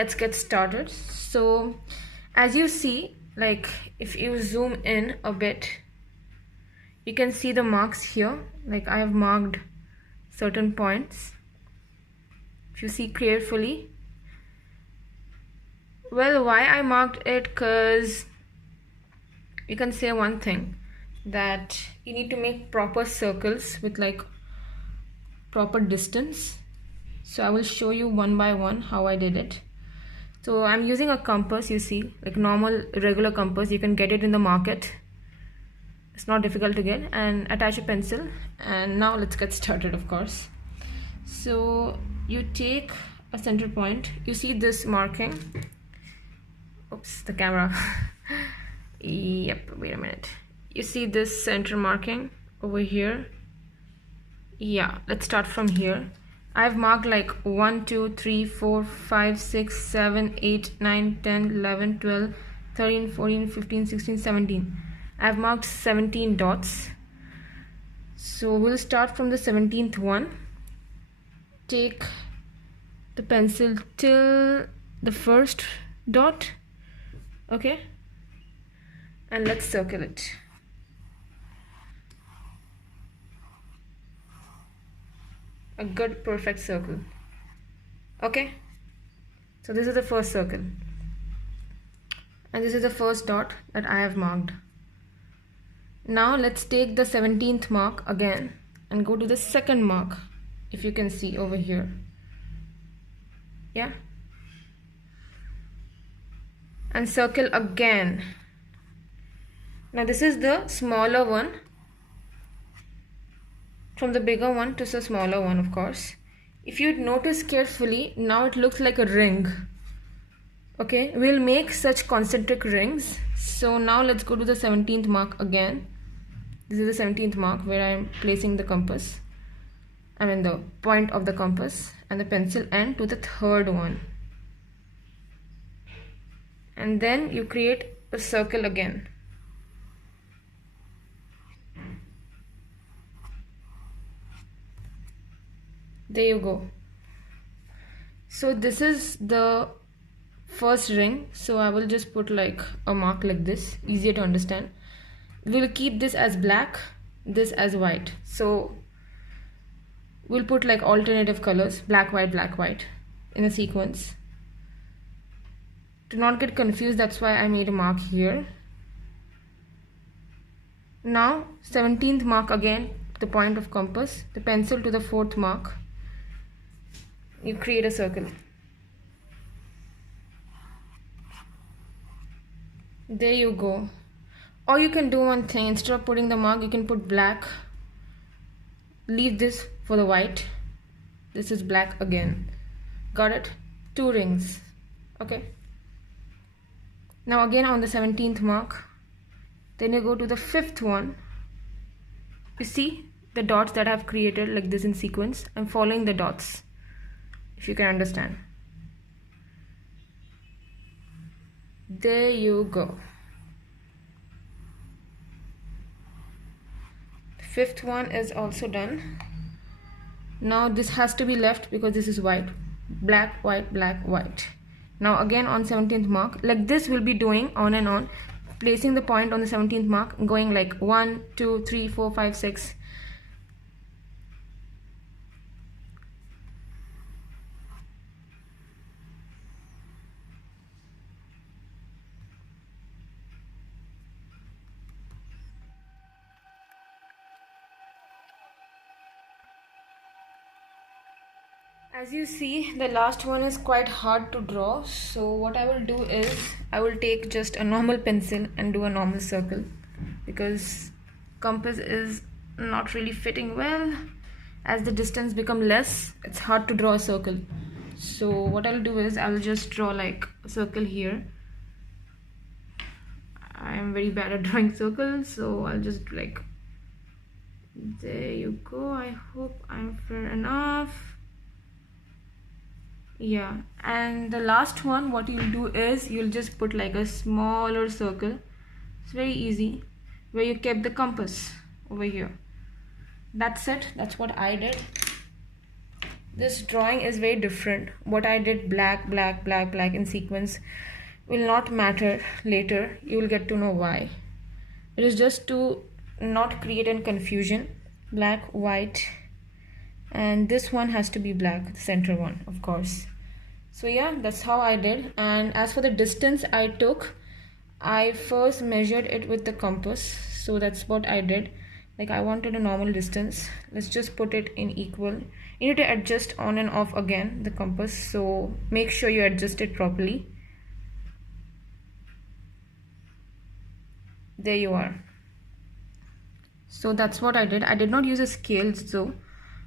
Let's get started. So as you see, like if you zoom in a bit, you can see the marks here. Like I have marked certain points. If you see carefully, well, why I marked it, because you can say one thing, that you need to make proper circles with like proper distance. So I will show you one by one how I did it. So I'm using a compass, you see, like normal regular compass. You can get it in the market. It's not difficult to get. And attach a pencil. And now let's get started, of course. So you take a center point. You see this marking. Oops, the camera. Yep, wait a minute. You see this center marking over here? Yeah, let's start from here. I've marked like 1, 2, 3, 4, 5, 6, 7, 8, 9, 10, 11, 12, 13, 14, 15, 16, 17. I've marked 17 dots. So we'll start from the 17th one. Take the pencil till the first dot. Okay? And let's circle it. A good perfect circle. Okay, so this is the first circle, and this is the first dot that I have marked. Now let's take the 17th mark again and go to the second mark, if you can see over here. Yeah, and circle again. Now this is the smaller one, from the bigger one to the smaller one, of course. If you notice carefully, now it looks like a ring. Okay, we'll make such concentric rings. So now let's go to the 17th mark again. This is the 17th mark where I'm placing the compass. I mean the point of the compass and the pencil end to the third one. And then you create a circle again. There you go. So this is the first ring. So I will just put like a mark like this, easier to understand. We'll keep this as black, this as white. So we'll put like alternative colors, black, white in a sequence. To not get confused, that's why I made a mark here. Now 17th mark again, the point of compass, the pencil to the 4th mark. You create a circle. There you go. Or you can do one thing, instead of putting the mark, you can put black. Leave this for the white. This is black again. Got it? 2 rings. Okay. Now again on the 17th mark. Then you go to the 5th one. You see the dots that I've created like this in sequence. I'm following the dots, if you can understand. There you go. The 5th one is also done. Now this has to be left because this is white. Black, white, black, white. Now again on 17th mark, like this we'll be doing on and on, placing the point on the 17th mark, going like 1, 2, 3, 4, 5, 6. As you see, the last one is quite hard to draw. So what I will do is, I will take just a normal pencil and do a normal circle, because compass is not really fitting well. As the distance become less, it's hard to draw a circle. So what I'll do is, I will just draw like a circle here. I am very bad at drawing circles, so I'll just like, there you go. I hope I'm fair enough. Yeah, and the last one, what you'll do is, you'll just put like a smaller circle. It's very easy, where you kept the compass over here. That's it. That's what I did. this drawing is very different. What I did black, black, black, black in sequence will not matter later. You will get to know why. It is just to not create any confusion. Black, white, and this one has to be black, the center one, of course. So yeah, that's how I did. And as for the distance I took, I first measured it with the compass. So that's what I did. Like, I wanted a normal distance. Let's just put it in equal. You need to adjust on and off again the compass, so make sure you adjust it properly. There you are. So that's what I did. I did not use a scale, so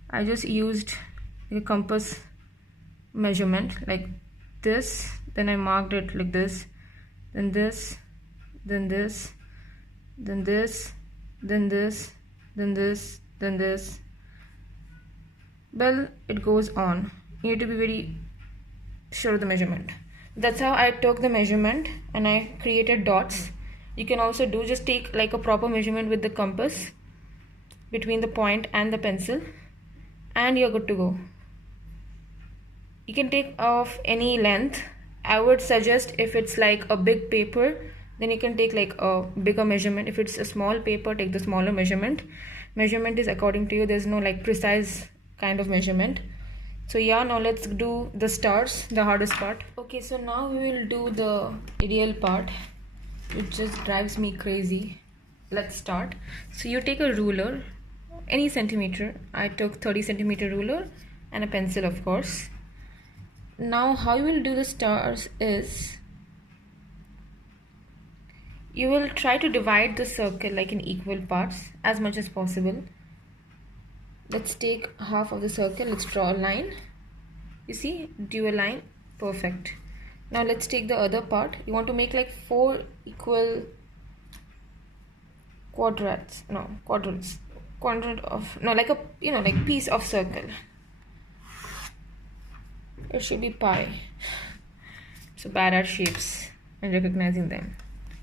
I just used a compass measurement like this. Then I marked it like this, then this, then this, then this, then this, then this, then this. Well, it goes on. You need to be very sure of the measurement. That's how I took the measurement and I created dots. You can also just take like a proper measurement with the compass between the point and the pencil, and you're good to go. You can take off any length. I would suggest, if it's like a big paper, then you can take like a bigger measurement. If it's a small paper, take the smaller measurement. Measurement is according to you. There's no like precise kind of measurement. So yeah, now let's do the stars, the hardest part. Okay, so now we will do the ideal part, which just drives me crazy. Let's start. So you take a ruler, any centimeter. I took 30 centimeter ruler and a pencil, of course. Now how you will do the stars is, you will try to divide the circle like in equal parts as much as possible. Let's take half of the circle. Let's draw a line. You see, do a line. Perfect. Now let's take the other part. You want to make like 4 equal quadrats. No, quadrants. Quadrant of, no, like a, like piece of circle. It should be pi. So bad at shapes and recognizing them.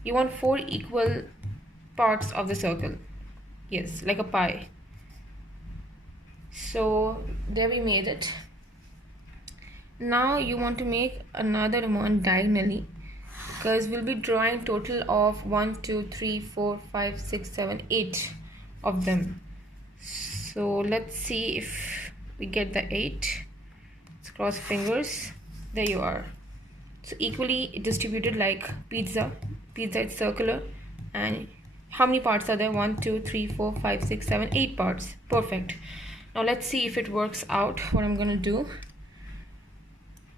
You want 4 equal parts of the circle. Yes, like a pie. So there we made it. Now you want to make another one diagonally, because we'll be drawing total of 1, 2, 3, 4, 5, 6, 7, 8 of them. So let's see if we get the 8. Let's cross fingers. There you are. So equally distributed like pizza. Pizza is circular. And how many parts are there? 1, 2, 3, 4, 5, 6, 7, 8 parts. Perfect. Now let's see if it works out, what I'm gonna do.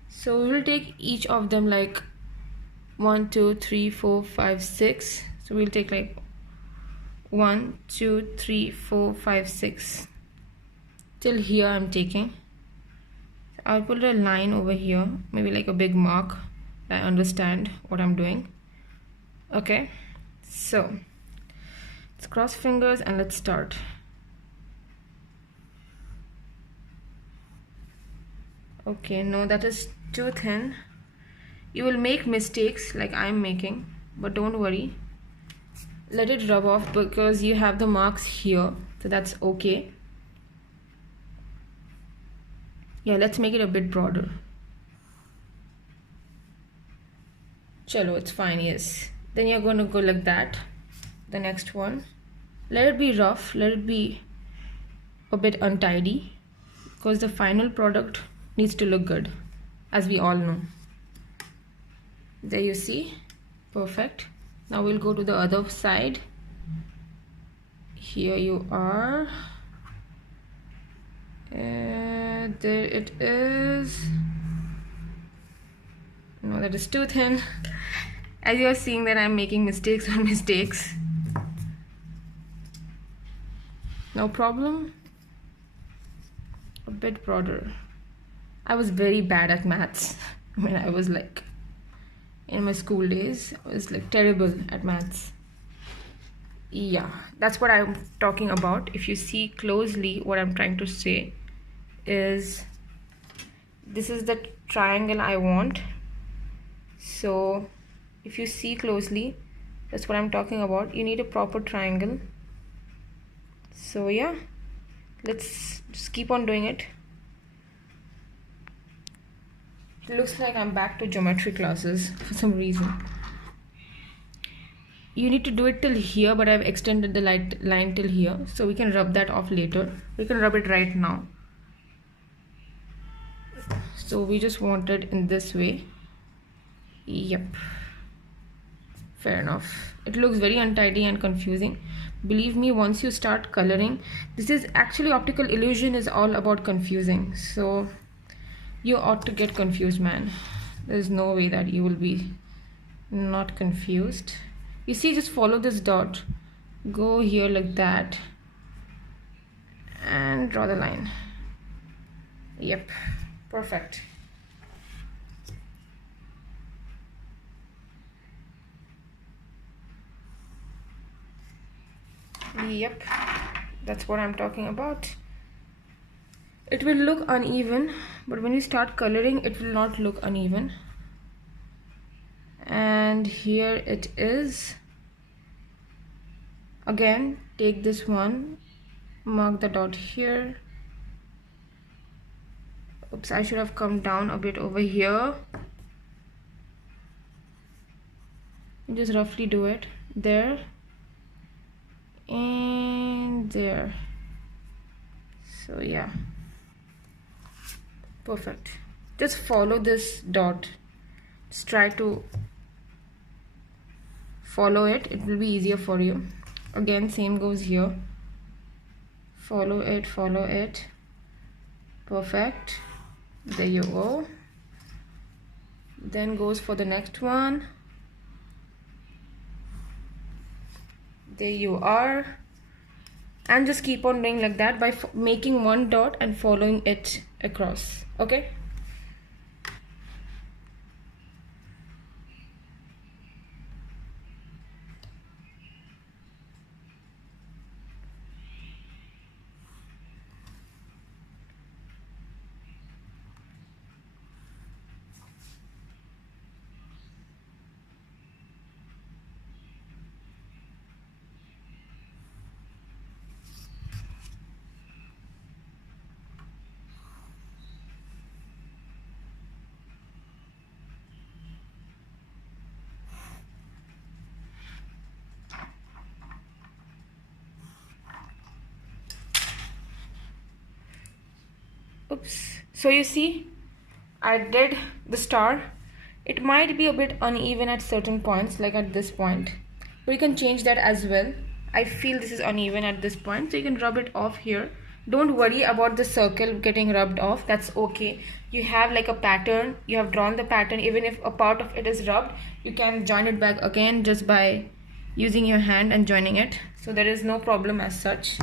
So we will take each of them like 1, 2, 3, 4, 5, 6. So we'll take like 1, 2, 3, 4, 5, 6. Till here I'm taking. I'll put a line over here, maybe like a big mark. I understand what I'm doing. Okay, so let's cross fingers and let's start. Okay, no, that is too thin. You will make mistakes like I'm making, but don't worry. Let it rub off because you have the marks here, so that's okay. Yeah, let's make it a bit broader. Chalo, it's fine, yes. Then you're going to go like that. The next one. Let it be rough, let it be a bit untidy, because the final product needs to look good, as we all know. There you see. Perfect. Now we'll go to the other side. Here you are. There it is. No, that is too thin. As you are seeing that I'm making mistakes on mistakes. No problem. A bit broader. I was very bad at maths. I mean, I was like, in my school days, I was like terrible at maths. Yeah, that's what I'm talking about. If you see closely, what I'm trying to say is, this is the triangle I want. So if you see closely, that's what I'm talking about. You need a proper triangle. So yeah, let's just keep on doing it. It looks like I'm back to geometry classes for some reason. You need to do it till here, but I've extended the line till here, so we can rub that off later. We can rub it right now. So we just want it in this way. Yep, fair enough. It looks very untidy and confusing. Believe me, once you start coloring, this is actually optical illusion is all about confusing, so you ought to get confused, man. There's no way that you will be not confused. You see, just follow this dot, go here like that, and draw the line. Yep, perfect. Yep, that's what I'm talking about. It will look uneven, but when you start coloring, it will not look uneven. And here it is. Again, take this one, mark the dot here. Oops, I should have come down a bit over here. Just roughly do it there and there. So yeah, perfect. Just follow this dot. Just try to follow it. It will be easier for you. Again, same goes here. Follow it, follow it. Perfect. There you go. Then goes for the next one. There you are. And just keep on doing like that by making one dot and following it across. Okay? Oops. So you see, I did the star. It might be a bit uneven at certain points, like at this point, but you can change that as well. I feel this is uneven at this point, so you can rub it off here. Don't worry about the circle getting rubbed off. That's okay. You have like a pattern. You have drawn the pattern. Even if a part of it is rubbed, you can join it back again just by using your hand and joining it. So there is no problem as such.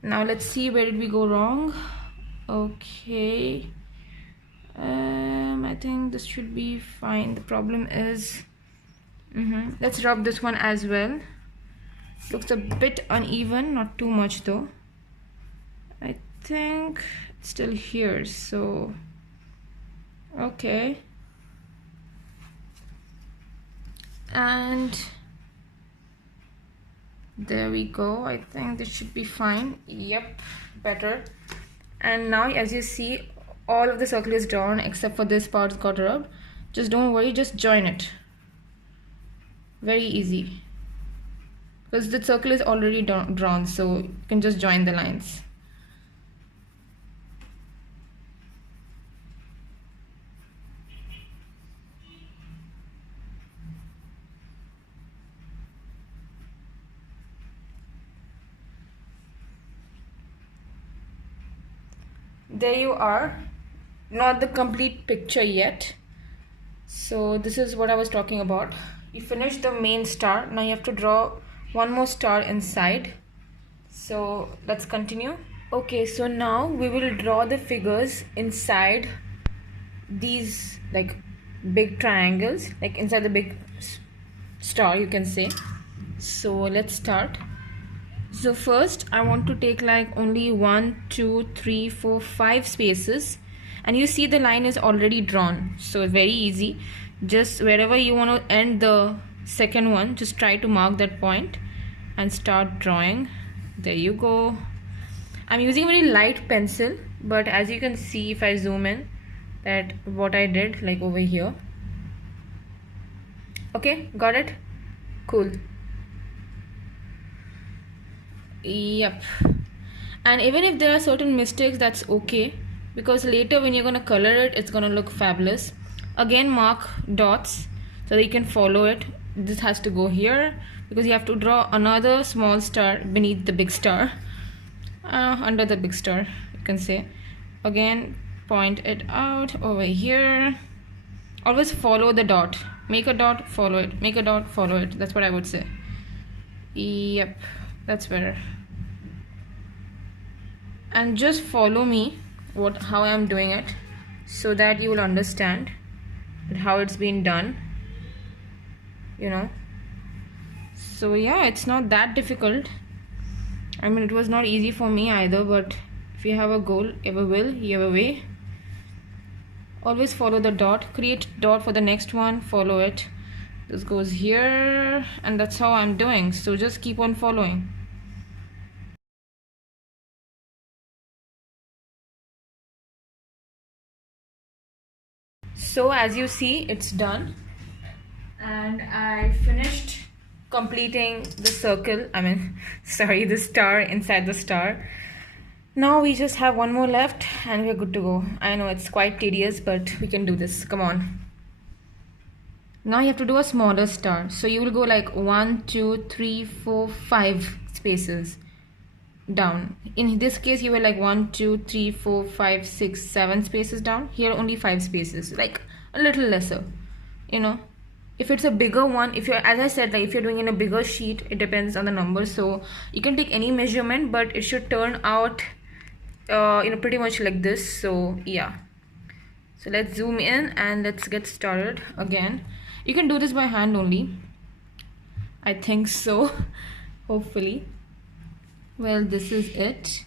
Now let's see, where did we go wrong? Okay, I think this should be fine. The problem is let's rub this one as well. Looks a bit uneven, not too much though. I think it's still here, so okay. And there we go. I think this should be fine. Yep, better. And now as you see, all of the circle is drawn except for this part got rubbed. Just don't worry, just join it. Very easy, because the circle is already drawn, so you can just join the lines. There you are. Not the complete picture yet. So this is what I was talking about. You finished the main star. Now you have to draw one more star inside. So let's continue. Okay, so now we will draw the figures inside these like big triangles, like inside the big star, you can say. So let's start. So first I want to take like only 1, 2, 3, 4, 5 spaces, and you see the line is already drawn, so very easy. Just wherever you want to end the second one, just try to mark that point and start drawing. There you go. I'm using very light pencil, but as you can see, if I zoom in, that what I did like over here. Okay, got it? Cool. Yep. And even if there are certain mistakes, that's okay, because later when you're gonna color it, it's gonna look fabulous. Again, mark dots so that you can follow it. This has to go here because you have to draw another small star beneath the big star, under the big star, you can say. Again, point it out over here. Always follow the dot. Make a dot, follow it. Make a dot, follow it. That's what I would say. Yep, that's better. And just follow me how I am doing it, so that you will understand how it's been done, you know. So yeah, it's not that difficult. I mean, it was not easy for me either, but if you have a goal, you have a will, you have a way. Always follow the dot, create dot for the next one, follow it. This goes here, and that's how I'm doing. So just keep on following. So as you see, it's done, and I finished completing the circle, sorry, the star inside the star. Now we just have one more left and we're good to go. I know it's quite tedious, but we can do this. Come on. Now you have to do a smaller star. So you will go like 1, 2, 3, 4, 5 spaces down. In this case, you were like 1, 2, 3, 4, 5, 6, 7 spaces down. Here only 5 spaces, like a little lesser, you know. If it's a bigger one, if you're, as I said, like if you're doing in a bigger sheet, it depends on the number. So you can take any measurement, but it should turn out pretty much like this. So yeah, so let's zoom in and let's get started again. You can do this by hand only, I think so. Hopefully. Well, this is it.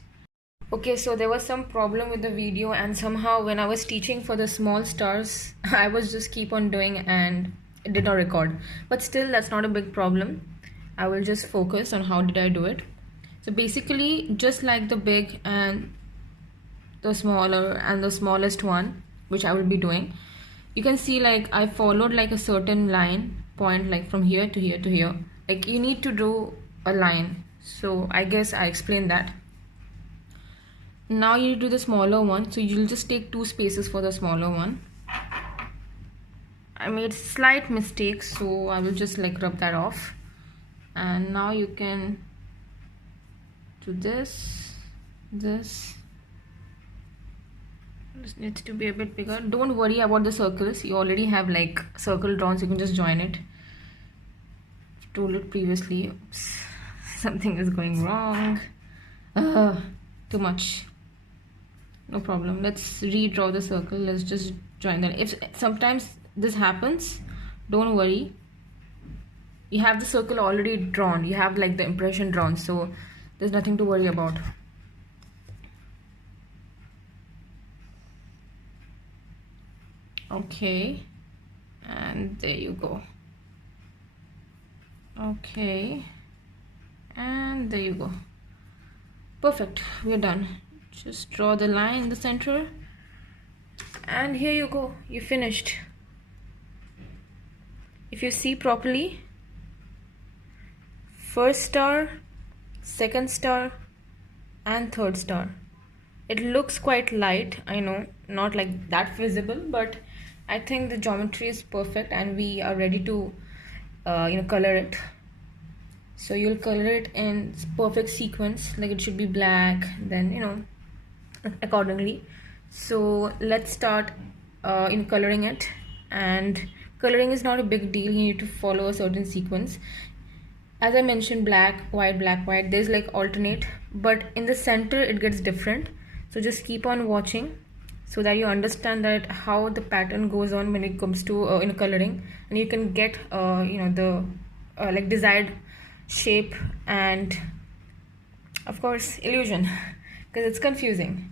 Okay, so there was some problem with the video, and somehow when I was teaching for the small stars, I was just keep on doing and it did not record. But still, that's not a big problem. I will just focus on how did I do it. So basically, just like the big and the smaller and the smallest one, which I will be doing, you can see like I followed like a certain line point, like from here to here to here. Like you need to do a line. So I guess I explained that. Now you do the smaller one, so you'll just take 2 spaces for the smaller one. I made slight mistakes, so I will just like rub that off. And now you can do this. This needs to be a bit bigger. Don't worry about the circles. You already have like circle drawn, so you can just join it. I've told it previously. Oops. Something is going wrong. Too much. No problem. Let's redraw the circle. Let's just join that. If sometimes this happens, don't worry. You have the circle already drawn. You have like the impression drawn, so there's nothing to worry about. Okay, and there you go. Okay, and there you go. Perfect, we're done. Just draw the line in the center, and here you go, you finished. If you see properly, first star, second star, and third star. It looks quite light, I know, not like that visible, but I think the geometry is perfect and we are ready to color it. So you'll color it in perfect sequence, like it should be black, then accordingly. So let's start coloring it. And coloring is not a big deal. You need to follow a certain sequence. As I mentioned, black, white, there's like alternate, but in the center it gets different. So just keep on watching so that you understand that how the pattern goes on when it comes to coloring, and you can get the like desired shape and of course illusion, because it's confusing.